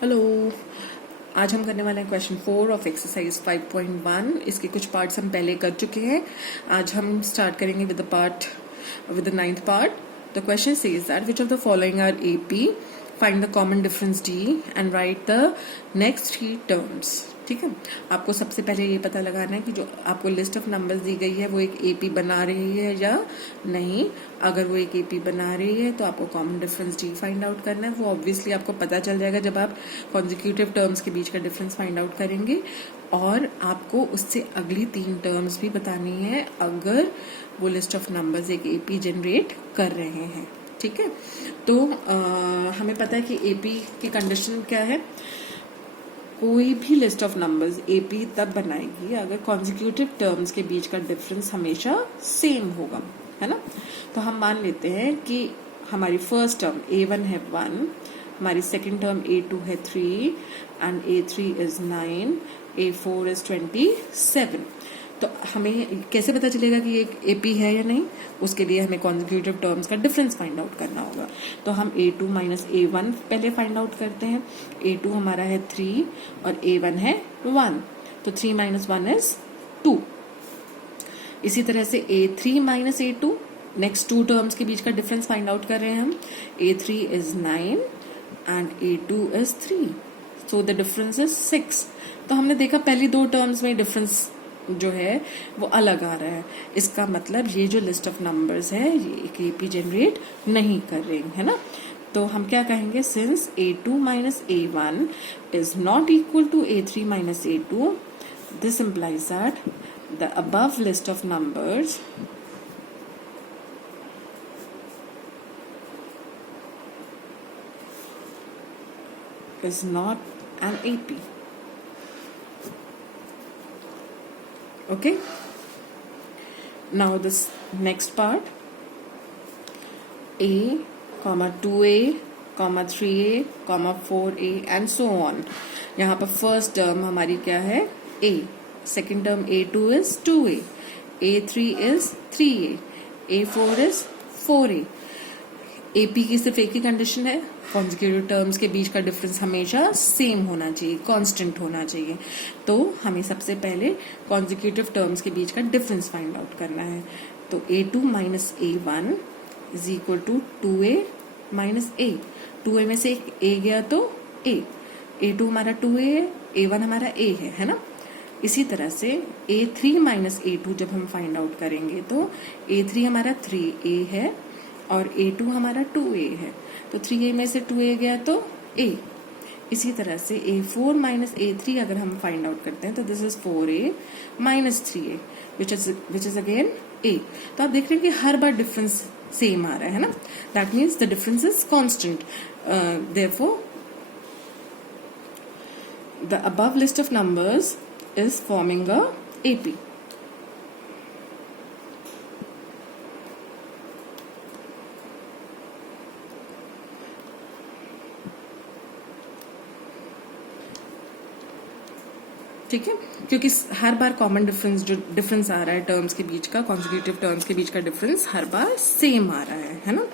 Hello. आज हम करने वाले हैं क्वेश्चन 4 ऑफ एक्सरसाइज 5.1। इसके कुछ पार्ट्स हम पहले कर चुके हैं। आज हम स्टार्ट करेंगे with the ninth part. The question says that which of the following are AP, find the common difference d and write the next 3 terms. ठीक है, आपको सबसे पहले ये पता लगाना है कि जो आपको लिस्ट ऑफ नंबर्स दी गई है वो एक एपी बना रही है या नहीं। अगर वो एक एपी बना रही है तो आपको common difference D find out करना है। वो ऑब्वियसली आपको पता चल जाएगा जब आप कॉन्जिक्यूटिव टर्म्स के बीच का डिफरेंस फाइंड आउट करेंगे, और आपको उससे अगली 3 टर्म्स भी बतानी है अगर वो लिस्ट ऑफ नंबर्स एक एपी जनरेट कर रहे हैं। ठीक है, तो हमें पता है कि एपी की कंडीशन क्या है। कोई भी लिस्ट ऑफ नंबर्स एपी तब बनाएगी अगर कॉन्जिक्यूटिव टर्म्स के बीच का डिफरेंस हमेशा सेम होगा, है ना। तो हम मान लेते हैं कि हमारी फर्स्ट टर्म a1 है 1, हमारी सेकंड टर्म a2 है 3 and a3 is 9, a4 is 27। तो हमें कैसे पता चलेगा कि ये एपी है या नहीं? उसके लिए हमें कॉन्जिक्यूटिव टर्म्स का डिफरेंस फाइंड आउट करना होगा। तो हम a2 माइनस a1 पहले फाइंड आउट करते हैं। a2 हमारा है 3 और a1 है 1, तो 3 माइनस 1 इज 2। इसी तरह से a3 minus a2, next 2 terms के बीच का डिफरेंस फाइंड आउट कर रहे हैं हम। a3 is 9 and a2 is 3, so the difference is 6। तो हमने देखा पहली 2 टर्म्स में डिफरेंस जो है वो अलग आ रहा है। इसका मतलब ये जो लिस्ट ऑफ नंबर्स है ये एक एपी जनरेट नहीं कर रही है ना। तो हम क्या कहेंगे, since a2 minus a1 is not equal to a3 minus a2, this implies that the above list of numbers is not an AP. Okay, now this next part, a comma 2a comma 3a comma 4a and so on। यहाँ पर first term हमारी क्या है, a, second term a2 is 2a, a3 is 3a, a4 is 4a। AP की सिर्फ एक ही condition है, consecutive terms के बीच का डिफरेंस हमेशा सेम होना चाहिए, कांस्टेंट होना चाहिए। तो हमें सबसे पहले कॉन्जिक्यूटिव टर्म्स के बीच का डिफरेंस फाइंड आउट करना है। तो a2 minus a1 is equal to 2a minus a। 2a में से एक a गया तो a, a2 हमारा 2a है, a1 हमारा a है ना। इसी तरह से a3 माइनस a2 जब हम फाइंड आउट करेंगे तो a3 हमारा 3a है और a2 हमारा 2a है, तो 3a में से 2a गया तो a। इसी तरह से a4 माइनस a3 अगर हम फाइंड आउट करते हैं तो this is 4a minus 3a which is again a। तो आप देख रहे हैं कि हर बार डिफरेंस सेम आ रहा है ना, that means the difference is constant. Therefore the above list of numbers is forming a AP। ठीक है, क्योंकि हर बार कॉमन डिफरेंस जो डिफरेंस आ रहा है टर्म्स के बीच का, कॉन्जिक्यूटिव टर्म्स के बीच का डिफरेंस हर बार सेम आ रहा है ना।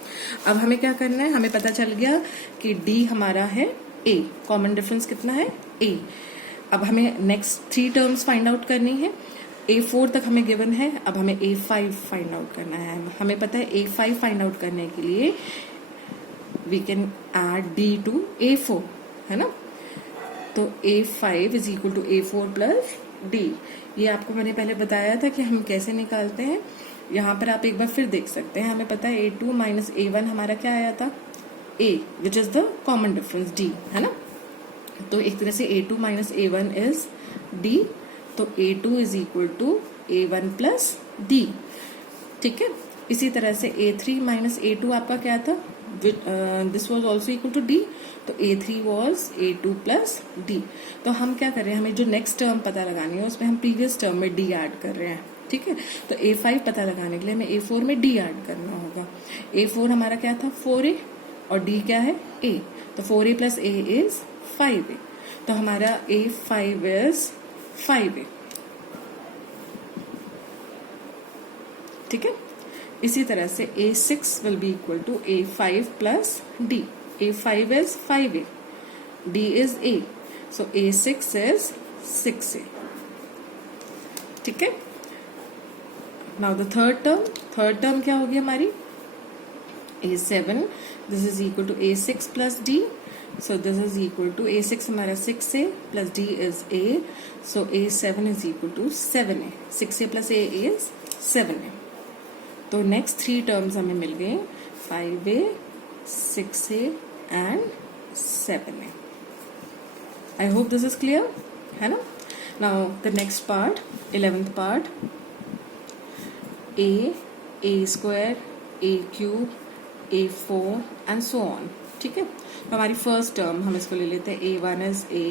अब हमें क्या करना है, हमें पता चल गया कि डी हमारा है a, कॉमन डिफरेंस कितना है a। अब हमें नेक्स्ट 3 टर्म्स फाइंड आउट करनी है। a4 तक हमें गिवन है, अब हमें a5 फाइंड आउट करना है। हमें पता है a5 फाइंड आउट करने के लिए we can add d to a4, है ना। तो a5 is equal to a4 plus d। ये आपको मैंने पहले बताया था कि हम कैसे निकालते हैं। यहाँ पर आप एक बार फिर देख सकते हैं। हमें पता है a2 माइनस a1 हमारा क्या आया था, a, which is the common difference d, है ना। तो एक तरह से a2 minus a1 is d, तो a2 is equal to a1 plus d। ठीक है, इसी तरह से a3 माइनस a2 आपका क्या था, this was also equal to d, तो a3 was a2 plus d। तो हम क्या कर रहे हैं, हमें जो नेक्स्ट टर्म पता लगानी है उसमें हम प्रीवियस टर्म में d ऐड कर रहे हैं। ठीक है, तो a5 पता लगाने के लिए हमें a4 में d ऐड करना होगा। a4 हमारा क्या था 4a और d क्या है a, तो 4a plus a is 5a, तो हमारा a5 इज 5a। ठीक है, इसी तरह से a6 will be equal to a5 plus d। a5 is 5a, D is A, so A6 is 6A. ठीक है. Now the third term क्या होगी हमारी? A7, this is equal to A6 plus D, so this is equal to A6 हमारा 6A plus D is A, so A7 is equal to 7A. 6A plus A is 7A. तो next 3 terms हमें मिल गए 5A, 6A and 7A. I hope this is clear, है ना? Now the next part, 11th part, A square, A cube, A4 and so on. ठीक है. तो हमारी first term हम इसको ले लेते हैं. A1 is A,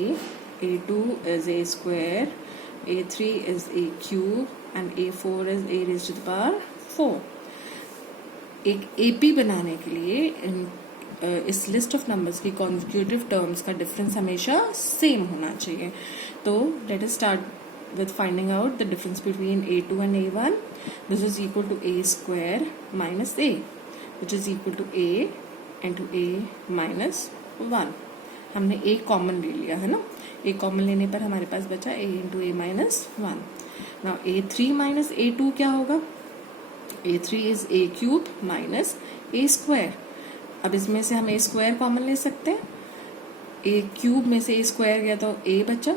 A2 is A square, A3 is A cube and A4 is A raised to the power 4. एक AP बनाने के लिए इस लिस्ट ऑफ नंबर्स की कॉन्जिक्यूटिव टर्म्स का डिफरेंस हमेशा सेम होना चाहिए. तो let us start with finding out the difference between A2 and A1. This is equal to A square minus A, which is equal to A into A minus 1. हमने A common ले लिया है ना. A common लेने पर हमारे पास बचा A into A minus 1. Now A3 minus A2 क्या होगा? A3 is A cube minus A square. अब इसमें से हम A स्क्वायर कॉमन ले सकते हैं. A क्यूब में से A स्क्वायर गया तो A बचा.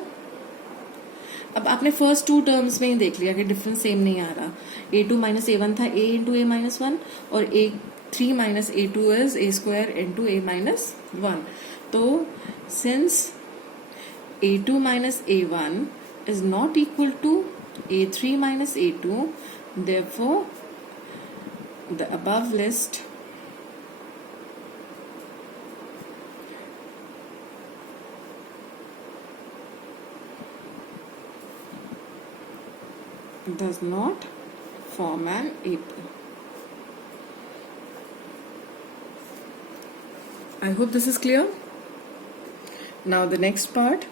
अब आपने फर्स्ट 2 टर्म्स में ही देख लिया कि डिफरेंस सेम नहीं आ रहा. A2 माइनस A1 था A इंटू A माइनस 1 और A3 minus A2 is A square into A minus 1. तो since A2 minus A1 is not equal to A3 minus A2, therefore the above list does not form an AP. I hope this is clear. Now the next part,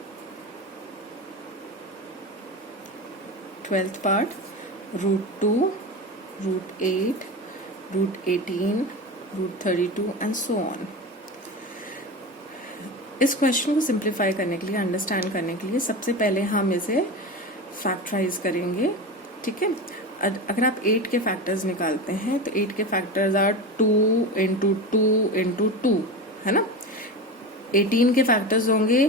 12th part, root 2, root 8, root 18, root 32 and so on. इस question को simplify करने के लिए, understand करने के लिए सबसे पहले हम इसे फैक्टराइज करेंगे. ठीक है. अगर आप 8 के फैक्टर्स निकालते हैं तो 8 के फैक्टर्स आर 2 इंटू 2 इंटू 2, है ना. 18 के फैक्टर्स होंगे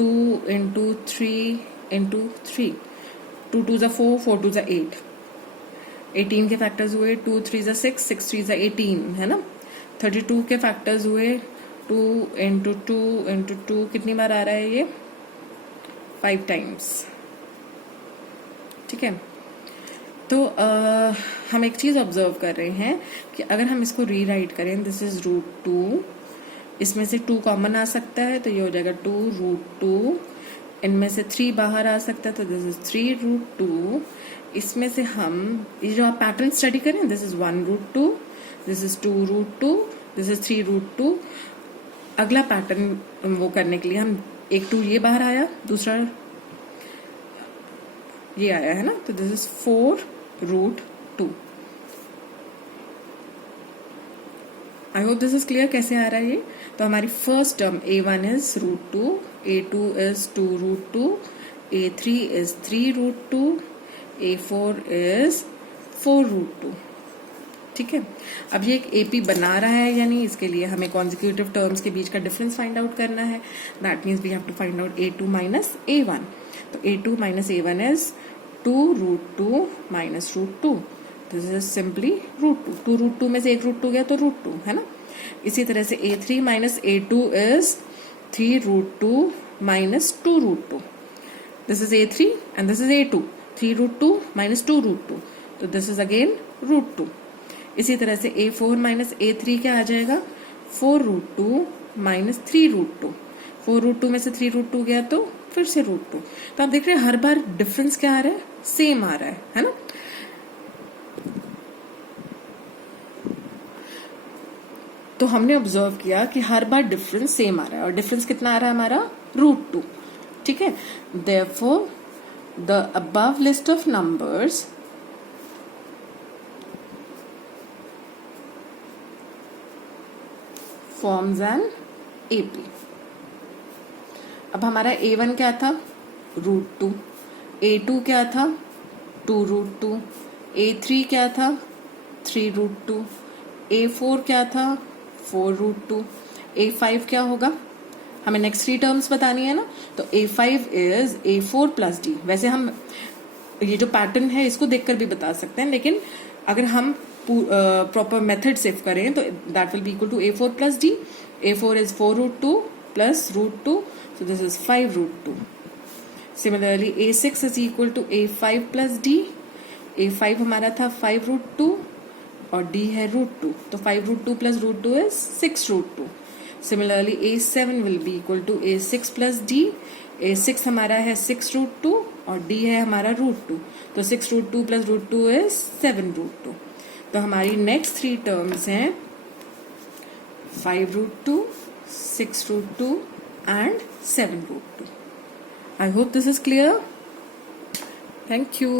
2 इंटू 3 इंटू 3. 2 2 ज़ा 4, 4 2 ज़ा 8. 18 के फैक्टर्स हुए 2 3 ज़ा 6, 6 3 ज़ा 18, है ना. 32 के फैक्टर्स हुए 2 इंटू 2 इंटू 2. कितनी बार आ रहा है ये? 5 टाइम्स. ठीक है. तो हम एक चीज ऑब्जर्व कर रहे हैं कि अगर हम इसको रीराइट करें, दिस इज रूट 2, इसमें से 2 कॉमन आ सकता है तो ये हो जाएगा 2 रूट 2. इनमें से 3 बाहर आ सकता है तो दिस इज 3 रूट 2. इसमें से हम ये जो आप पैटर्न स्टडी करें, this is 1 root 2, this is 2 root 2, this is 3 root 2. अगला पैटर्न वो करने के लिए हम एक 2 ये बाहर आया, दूसरा ये आया, है ना. तो this is 4 root 2. I hope this is clear कैसे आ रहा है ये. तो हमारी first term A1 is root 2, A2 is 2 root 2, A3 is 3 root 2, A4 is 4 root 2. ठीक है. अब ये एक AP बना रहा है या नहीं, इसके लिए हमें कॉन्जिक्यूटिव टर्म्स के बीच का डिफरेंस फाइंड आउट करना है. That means we have to find out A2 minus A1. तो A2 minus A1 is 2 root 2 minus root 2. This is simply root 2. 2 root 2 में से 1 रूट 2 गया तो रूट 2, है ना. इसी तरह से A3 minus A2 is 3 root 2 minus 2 root 2. This is A3 and this is A2. 3 root 2 minus 2 root 2. तो दिस इज अगेन रूट 2. इसी तरह से A4 माइनस A3 क्या आ जाएगा? 4 रूट 2 माइनस 3 रूट 2. 4 रूट 2 में से 3 रूट 2 गया तो फिर से रूट 2. तो आप देख रहे हैं हर बार डिफरेंस क्या आ रहा है? सेम आ रहा है ना. तो हमने ऑब्जर्व किया कि हर बार डिफरेंस सेम आ रहा है. और डिफरेंस कितना आ रहा है हमारा? रूट 2. ठीक है. Therefore the above list of numbers forms an AP. अब हमारा A1 क्या था, √2, A2 क्या था, 2√2, A3 क्या था, 3√2, A4 क्या था, 4√2, A5 क्या होगा, हमें नेक्स्ट 3 टर्म्स बतानी है ना, तो A5 is A4 plus D. वैसे हम ये जो पैटर्न है इसको देखकर भी बता सकते हैं, लेकिन अगर हम प्रॉपर मेथड से करें तो that will be equal to A4 plus d. A4 is 4√2 plus √2, so this is 5√2. Similarly, A6 is equal to A5 plus D. A5 हमारा था 5√2 और D है √2, तो 5√2 plus √2 is 6√2. Similarly, A7 will be equal to A6 plus D. A6 हमारा है 6√2 और D है हमारा √2, तो 6√2 plus √2 is 7√2. तो हमारी नेक्स्ट 3 टर्म्स हैं 5√2, 6√2 and 7√2. I hope this is clear. Thank you.